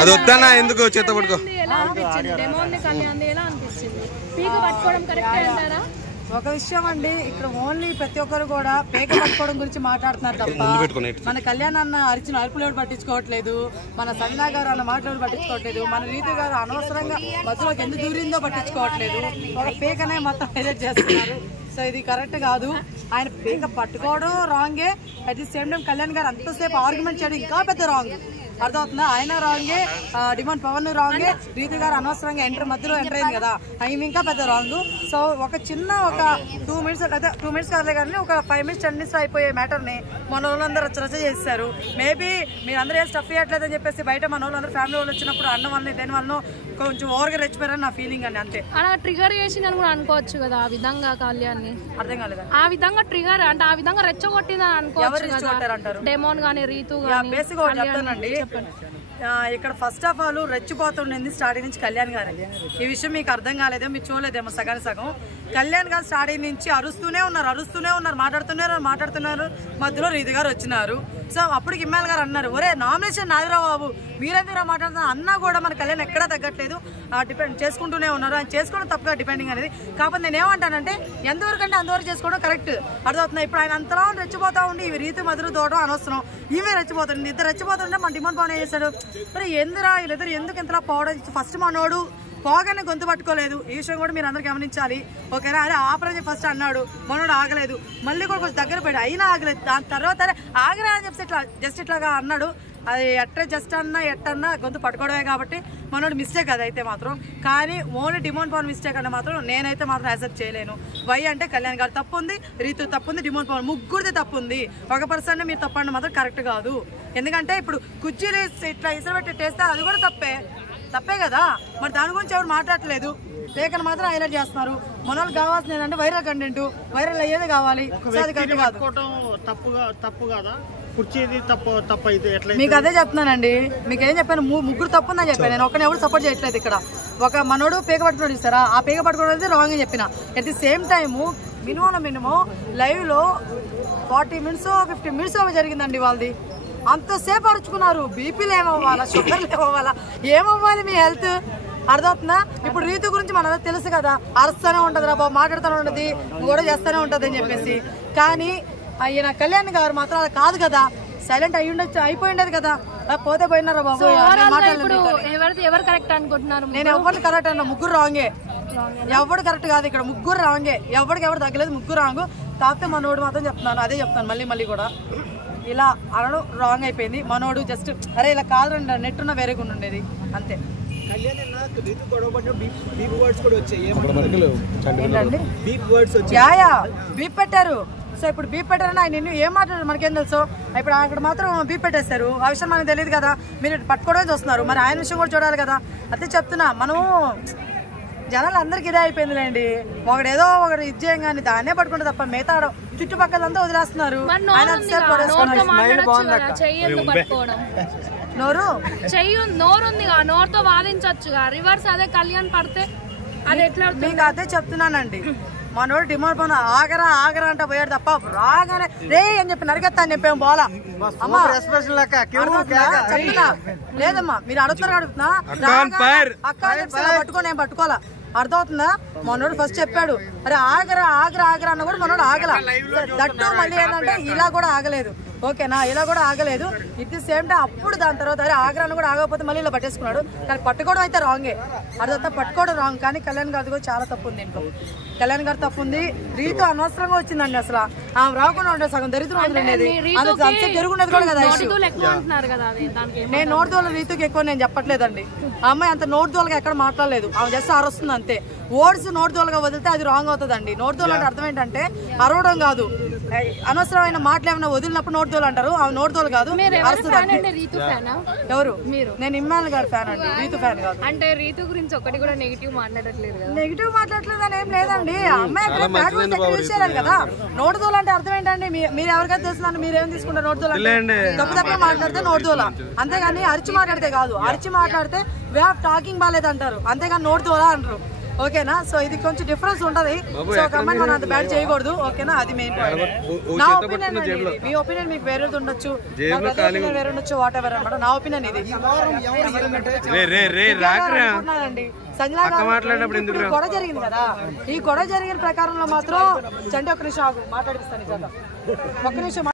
అది వద్దన్నా ఎందుకు చేత పట్టుకో ఒక విషయం అండి, ఇక్కడ ఓన్లీ ప్రతి ఒక్కరు కూడా పేక పట్టుకోవడం గురించి మాట్లాడుతున్నారు తప్ప మన కళ్యాణ్ అన్న అరిచిన అరుపులు ఎవరు పట్టించుకోవట్లేదు, మన సంజనా గారు అన్న మాటలు ఎవరు పట్టించుకోవట్లేదు, మన రీతు గారు అనవసరంగా మధ్యలోకి ఎందుకు దూరిందో పట్టించుకోవట్లేదు. ఒక పేకనే మొత్తం హైలైట్ చేస్తున్నారు. సో ఇది కరెక్ట్ కాదు. ఆయన పేక పట్టుకోవడం రాంగే, at the same time Kalyan garu అంతసేపు ఆర్గ్యుమెంట్ చేయడం ఇంకా పెద్ద రాంగ్. అర్థమవుతుందా? ఆయన రాంగే, డిమాండ్ పవన్ రాంగే, రీతి గారు అనవసరంగా మధ్యలో ఎంటర్ అయింది కదా, ఆయన ఇంకా పెద్ద రాంగ్. సో ఒక చిన్న ఒక 2 minutes అయితే 2 minutes కాలే కానీ ఒక 5 minutes 10 minutes అయిపోయే మ్యాటర్ని మన వాళ్ళందరూ రచ్చ చేస్తారు. మేబీ మీరందరూ ఏం స్టఫ్ ఇవ్వట్లేదని చెప్పేసి బయట మన వాళ్ళందరూ ఫ్యామిలీ వాళ్ళు వచ్చినప్పుడు అన్న వల్ల దేని వల్ల కొంచెం ఓవర్గా రెచ్చిపోయారని నా ఫీలింగ్ అండి. అంతే. అలా ట్రిగర్ చేసిందని కూడా అనుకోవచ్చు కదా ఆ విధంగా కళ్యాణ్ని. అర్థం కాలేదు. ఆ విధంగా ట్రిగర్ అంటే ఆ విధంగా రెచ్చగొట్టిందని అనుకోవచ్చు. డెమోన్ గానీ రీతు గానీ. బేసిక్ చెప్తానండి, ఇక్కడ ఫస్ట్ ఆఫ్ ఆల్ రెచ్చిపోతుండింది స్టార్టింగ్ నుంచి కళ్యాణ్ గారు. ఈ విషయం మీకు అర్థం కాలేదో, మీరు చూడలేదేమో సగం. కళ్యాణ్ గారు స్టార్టింగ్ నుంచి అరుస్తూనే ఉన్నారు, మాట్లాడుతున్నారు. మధ్యలో రీతి గారు వచ్చినారు. సో అప్పుడు ఇమ్మాయిల్ గారు అన్నారు, ఒరే నామినేషన్ నాదిరా బాబు, మీరెందుకు మాట్లాడుతున్నారు అన్నా కూడా మన కళ్యాణ్ ఎక్కడా తగ్గట్లేదు, డిపెండ్ చేసుకుంటూనే ఉన్నారు. ఆయన చేసుకోవడం తప్పుగా డిపెండింగ్ అనేది. కాకపోతే నేను ఏమంటానంటే ఎంతవరకు అంటే అంతవరకు చేసుకోవడం కరెక్ట్. అర్థమవుతుంది. ఇప్పుడు ఆయన అంతలా రెచ్చిపోతా ఉండి ఇవి రీతి మధురు దూడడం అనవసరం. ఈమె రెచ్చిపోతుంది, ఇద్దరు రెచ్చిపోతుంటే మన డిమాండ్ పవన్ ఏం చేశాడు, మరి ఎందురా వీళ్ళిద్దరు ఎందుకు ఇంతలా పోవడం. ఫస్ట్ మనోడు పోగానే గొంతు పట్టుకోలేదు. ఈ విషయం కూడా మీరు అందరు గమనించాలి. ఓకేనా? అదే ఆపరేషన్ ఫస్ట్ అన్నాడు, మనోడు ఆగలేదు. మళ్ళీ కూడా కొంచెం దగ్గర పోయాడు, అయినా ఆగలేదు. దాని తర్వాత ఆగరా అని చెప్పి ఇట్లా జస్ట్ ఇట్లాగా అన్నాడు. అది ఎట్టన్నా గొంతు పట్టుకోవడమే కాబట్టి మనోడు మిస్టేక్ అది అయితే మాత్రం. కానీ ఓన్లీ డిమాండ్ పవన్ మిస్టేక్ అంటే మాత్రం నేనైతే మాత్రం యాక్సెప్ట్ చేయలేను. వై అంటే కళ్యాణ్ గారు తప్పు ఉంది, రీతు తప్పు ఉంది, డిమాండ్ పవన్ ముగ్గురిది తప్పు ఉంది. ఒక పర్సన్ మీరు తప్పండి మాత్రం కరెక్ట్ కాదు. ఎందుకంటే ఇప్పుడు కుర్చీలు ఇట్లా ఇసరబెట్టి టేస్తే అది కూడా తప్పే కదా. మరి దాని గురించి ఎవరు మాట్లాడట్లేదు, లేఖను మాత్రం హైలైట్ చేస్తున్నారు. మన వాళ్ళకి కావాల్సింది ఏంటంటే వైరల్ కంటెంట్, వైరల్ అయ్యేది కావాలి. మీకు అదే చెప్తున్నానండి, మీకు ఏం చెప్పాను, ముగ్గురు తప్పు ఉందని చెప్పాను. నేను ఒక్కనే ఎవరు సపోర్ట్ చేయట్లేదు. ఇక్కడ ఒక మనోడు పేక పట్టుకోవడం ఇస్తారా, ఆ పేక పట్టుకోవడం అయితే రాంగ్ అని చెప్పిన. At the same time minimum live లో 40 minutes 50 minutes జరిగిందండి వాళ్ళది. అంతసేపు అరుచుకున్నారు. బీపీలు ఏమవ్వాలా, షుగర్లు ఏమవ్వాలా, ఏమవ్వాలి మీ హెల్త్. అర్థమవుతుందా? ఇప్పుడు రీతు గురించి మనకు తెలుసు కదా, అరుస్తూనే ఉంటుంది రా బాబు, మాట్లాడుతూనే ఉంటుంది, కూడా చేస్తూనే ఉంటుంది అని చెప్పేసి. కానీ ఈయన కళ్యాణ్ గారు మాత్రం అలా కాదు కదా, సైలెంట్ అయిపోయిండదు కదా. పోతే పోయినారా బాబు. ఎవరు కరెక్ట్ అనుకుంటున్నారు? నేను ఎవరిని కరెక్ట్ అన్నా, ముగ్గురు రాంగే. ఎవడు కరెక్ట్ కాదు, ఇక్కడ ముగ్గురు రాంగే. ఎవరు తగ్గలేదు, ముగ్గురు రాంగు. కాకపోతే మనోడు మాత్రం చెప్తున్నాను, అదే చెప్తాను మళ్ళీ కూడా, ఇలా అనడం రాంగ్ అయిపోయింది. మనోడు జస్ట్ అరే ఇలా కాదండి, నెట్ ఉన్న వేరే గుండి ఉండేది అంతే. బీప్ పెట్టారు. సో ఇప్పుడు బీప్ పెట్టారని ఆయన ఏం మాట్లాడారు మనకేం తెలుసు. ఇప్పుడు అక్కడ మాత్రం బీప్ పెట్టేస్తారు. ఆ విషయం మనకు తెలియదు కదా, మీరు పట్టుకోవడమే చూస్తున్నారు. మరి ఆయన విషయం కూడా చూడాలి కదా. అదే చెప్తున్నా, మనము జనాలు అందరికి ఇదే అయిపోయిందిలేండి. ఒకడేదో ఒకటి ఇచ్చేయం కానీ దాన్నే పట్టుకుంటే తప్ప మిగతా చుట్టుపక్కలంతా వదిలేస్తున్నారు. నోరుంది, నోరుతో వాదించొచ్చుగా. రివర్స్ అదే కళ్యాణ్ పడితే అది ఎట్లా? మీకు అదే చెప్తున్నానండి, మనోడు డిమాండ్ పవన్ ఆగరా అంటే పోయాడు తప్ప రాగానే రే అని చెప్పి నరికెత్తా అని చెప్పాము. పోలా అమ్మా చెప్తున్నా లేదమ్మా, మీరు అడుగుతున్నా అక్క పట్టుకో, నేను పట్టుకోవాలా. అర్థమవుతుందా? మనోడు ఫస్ట్ చెప్పాడు, అరే ఆగరా అన్న కూడా మనోడు ఆగలా. దట్టు మళ్ళీ ఏంటంటే ఇలా కూడా ఆగలేదు. ఓకేనా? ఇలా కూడా ఆగలేదు. ఇట్ ది సేమ్ టైం అప్పుడు దాని తర్వాత అరే ఆగ్రాన్ని కూడా ఆగకపోతే మళ్ళీ ఇలా పట్టేసుకున్నాడు. కానీ పట్టుకోవడం అయితే రాంగే. అర్థం పట్టుకోవడం రాంగ్. కానీ కళ్యాణ్ గారిది కూడా చాలా తప్పు ఉంది. ఇంట్లో కళ్యాణ్ గారు తప్పు ఉంది. రీతు అనవసరంగా వచ్చిందండి. అసలు ఆమె రాకుండా ఉండే సగం దరిద్రం ఉండేది. జరుగుండేది కూడా కదా. నేను నోటిదోళ్ళ రీతుకి ఎక్కువ నేను చెప్పట్లేదండి. ఆ అమ్మాయి అంత నోటిదోళ్ళగా ఎక్కడ మాట్లాడలేదు. ఆమె జస్ట్ అరుస్తుంది అంతే. వర్డ్స్ నోటిదోళ్ళగా వదిలితే అది రాంగ్ అవుతుందండి. నోటిదోళ్ళు అంటే అర్థం ఏంటంటే అరవడం కాదు, అనవసరమైన మాటలు ఏమైనా వదిలినప్పుడు నోటిదోలు అంటారు. ఆమె నోటిదోలు కాదు, ఎవరు మీరు? నేను ఇమ్మాన్ గారి ఫ్యాన్ అండి, రీతు ఫ్యాన్ కాదు. అంటే రీతు గురించి ఒకటి కూడా నెగిటివ్ మాట్లాడట్లేదు అని ఏం లేదండి. అమ్మాయి కదా. నోటిదోలు అంటే అర్థం ఏంటండి? మీరు ఎవరికైతే తెలుస్తుందండి, మీరేం తీసుకుంటారు? నోటిదోలు అంటే తప్పు మాట్లాడితే నోటిదోల, అంతేగాని అరిచి మాట్లాడితే కాదు. అరిచి మాట్లాడితే వే ఆఫ్ టాకింగ్ బాగాలేదు అంటారు, అంతేగాని నోటిదోలా అంటారు. ఓకేనా. సో ఇది కొంచెం డిఫరెన్స్ ఉంటది. సో ఒక అమ్మాయి మనం అంత బ్యాడ్ చేయకూడదు. ఓకేనా, అది మెయిన్ పాయింట్. నా ఒపీనియన్ అండి, మీ ఒపీనియన్ మీకు వేరే ఉండొచ్చు, వేరే ఉండొచ్చు, వాట్ ఎవర్ అనమాట. నా ఒపీనియన్ ఇది. గొడవ జరిగింది కదా, ఈ గొడవ జరిగిన ప్రకారంలో మాత్రం చంటి ఒక్క నిమిషం మాట్లాడిపిస్తాను. ఒక్క నిమిషం